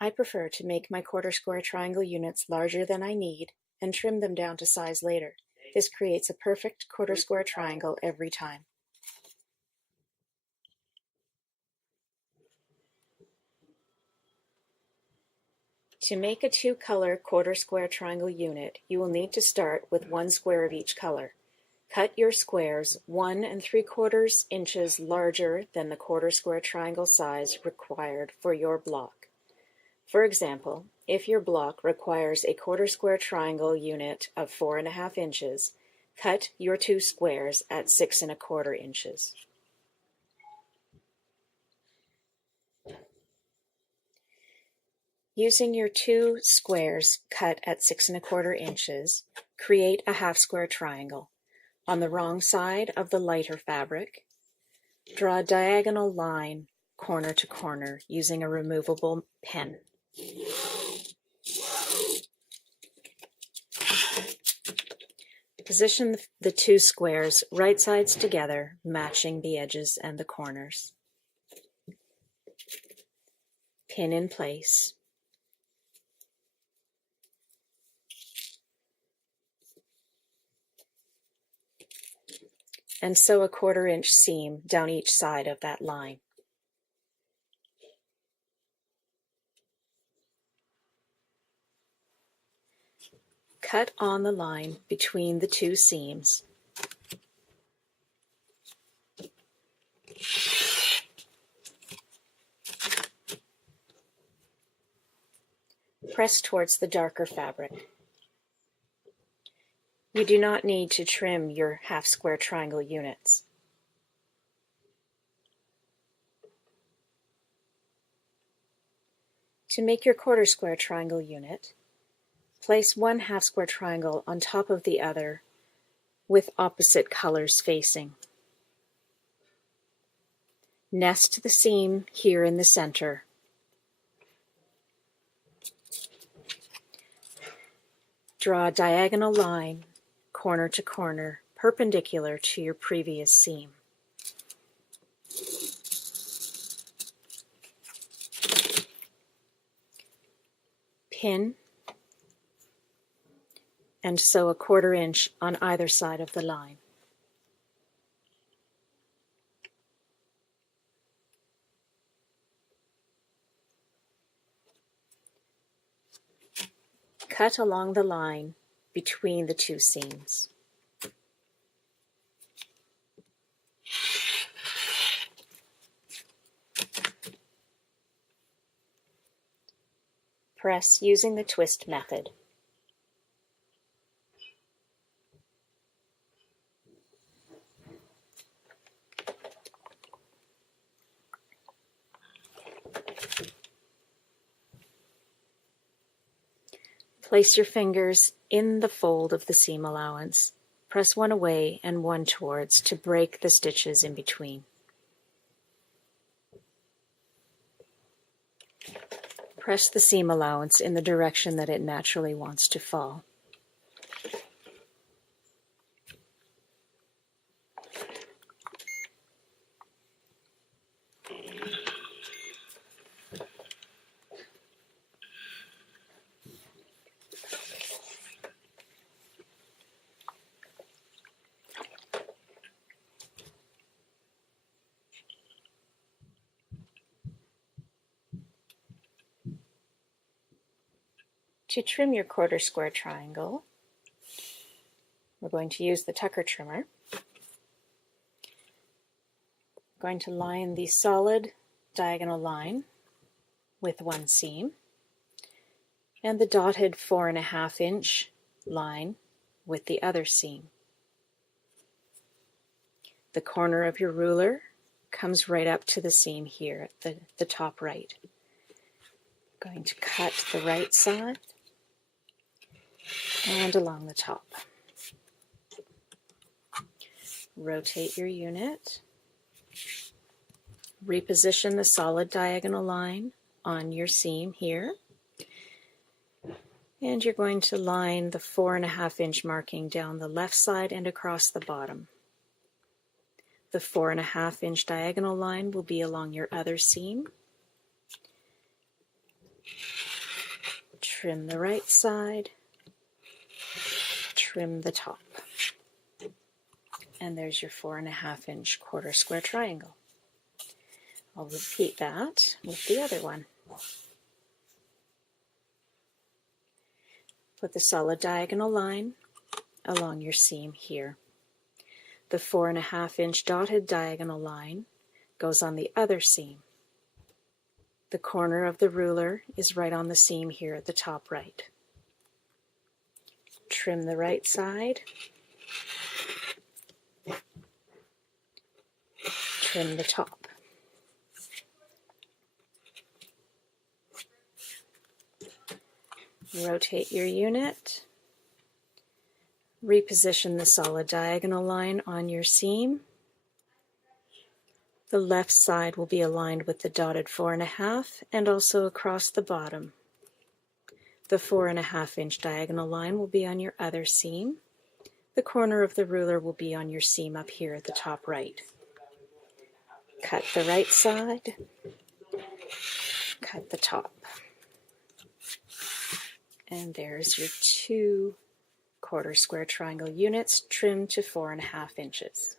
I prefer to make my quarter square triangle units larger than I need and trim them down to size later. This creates a perfect quarter square triangle every time. To make a two-color quarter square triangle unit, you will need to start with one square of each color. Cut your squares 1 3/4 inches larger than the quarter square triangle size required for your block. For example, if your block requires a quarter square triangle unit of 4 1/2 inches, cut your two squares at 6 1/4 inches. Using your two squares cut at 6 1/4 inches, create a half square triangle. On the wrong side of the lighter fabric, draw a diagonal line corner to corner using a removable pen. Position the two squares right sides together, matching the edges and the corners. Pin in place. And sew a 1/4 inch seam down each side of that line. Cut on the line between the two seams. Press towards the darker fabric. You do not need to trim your half square triangle units. To make your quarter square triangle unit, place one half square triangle on top of the other with opposite colors facing. Nest the seam here in the center. Draw a diagonal line, corner to corner, perpendicular to your previous seam. Pin and sew a 1/4 inch on either side of the line. Cut along the line between the two seams. Press using the twist method. Place your fingers in the fold of the seam allowance. Press one away and one towards to break the stitches in between. Press the seam allowance in the direction that it naturally wants to fall. To trim your quarter square triangle, we're going to use the tucker trimmer. I'm going to line the solid diagonal line with one seam and the dotted 4 1/2 inch line with the other seam. The corner of your ruler comes right up to the seam here at the top right. I'm going to cut the right side and along the top. Rotate your unit. Reposition the solid diagonal line on your seam here. And you're going to line the 4 1/2 inch marking down the left side and across the bottom. The 4 1/2 inch diagonal line will be along your other seam. Trim the right side, trim the top. And there's your 4.5-inch quarter square triangle. I'll repeat that with the other one. Put the solid diagonal line along your seam here. The 4.5-inch dotted diagonal line goes on the other seam. The corner of the ruler is right on the seam here at the top right. Trim the right side, trim the top. Rotate your unit. Reposition the solid diagonal line on your seam. The left side will be aligned with the dotted 4.5 and also across the bottom. The 4.5-inch diagonal line will be on your other seam. The corner of the ruler will be on your seam up here at the top right. Cut the right side, cut the top. And there's your 2 quarter square triangle units trimmed to 4.5 inches.